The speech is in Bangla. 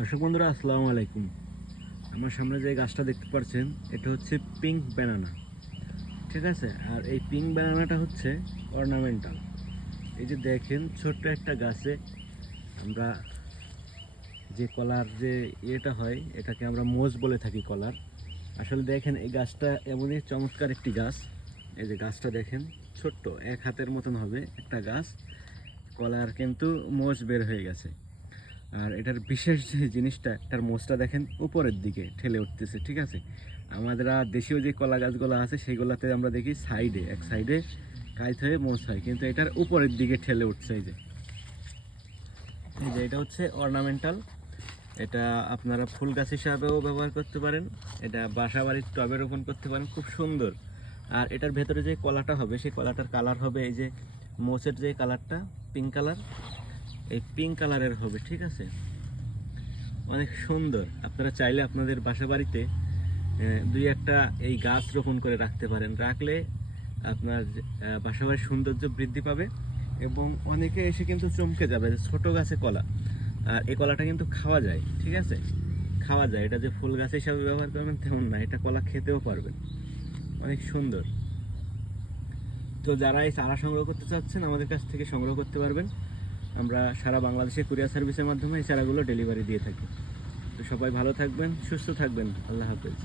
দর্শক বন্ধুরা আসসালামু আলাইকুম। আমার সামনে যে গাছটা দেখতে পাচ্ছেন এটা হচ্ছে পিঙ্ক ব্যানানা, ঠিক আছে। আর এই পিঙ্ক ব্যানানাটা হচ্ছে অর্নামেন্টাল। এই যে দেখেন ছোট্ট একটা গাছে আমরা যে কলার যে ইয়েটা হয় এটাকে আমরা মোজ বলে থাকি কলার। আসলে দেখেন এই গাছটা এমনই চমৎকার একটি গাছ। এই যে গাছটা দেখেন ছোট্ট এক হাতের মতন হবে একটা গাছ, কলার কিন্তু মোজ বের হয়ে গেছে। আর এটার বিশেষ যে জিনিসটা, এটার মোচটা দেখেন উপরের দিকে ঠেলে উঠতেছে, ঠিক আছে। আমাদের দেশীয় যে কলা গাছগুলো আছে সেইগুলোতে আমরা দেখি সাইডে এক সাইডে কাইত হয়ে মোচ হয়, কিন্তু এটার উপরের দিকে ঠেলে উঠছে। এই যে এটা হচ্ছে অর্নামেন্টাল। এটা আপনারা ফুল গাছ হিসাবেও ব্যবহার করতে পারেন, এটা বাসা বাড়ির টবে রোপণ করতে পারেন, খুব সুন্দর। আর এটার ভেতরে যে কলাটা হবে সেই কলাটার কালার হবে এই যে মোচের যে কালারটা পিঙ্ক কালার, এই পিঙ্ক কালারের হবে, ঠিক আছে। অনেক সুন্দর। আপনারা চাইলে আপনাদের বাসা বাড়িতে দুই একটা এই গাছ রোপণ করে রাখতে পারেন, রাখলে আপনার বাসা বাড়ির সৌন্দর্য বৃদ্ধি পাবে এবং অনেকে এসে কিন্তু চমকে যাবে যে ছোট গাছে কলা। আর এই কলাটা কিন্তু খাওয়া যায়, ঠিক আছে, খাওয়া যায়। এটা যে ফুল গাছ হিসাবে ব্যবহার করবেন তেমন না, এটা কলা খেতেও পারবেন। অনেক সুন্দর। তো যারা এই চারা সংগ্রহ করতে চাচ্ছেন আমাদের কাছ থেকে সংগ্রহ করতে পারবেন। আমরা সারা বাংলাদেশে কুরিয়ার সার্ভিসের মাধ্যমে এই চারাগুলো ডেলিভারি দিয়ে থাকি। তো সবাই ভালো থাকবেন, সুস্থ থাকবেন। আল্লাহ হাফেজ।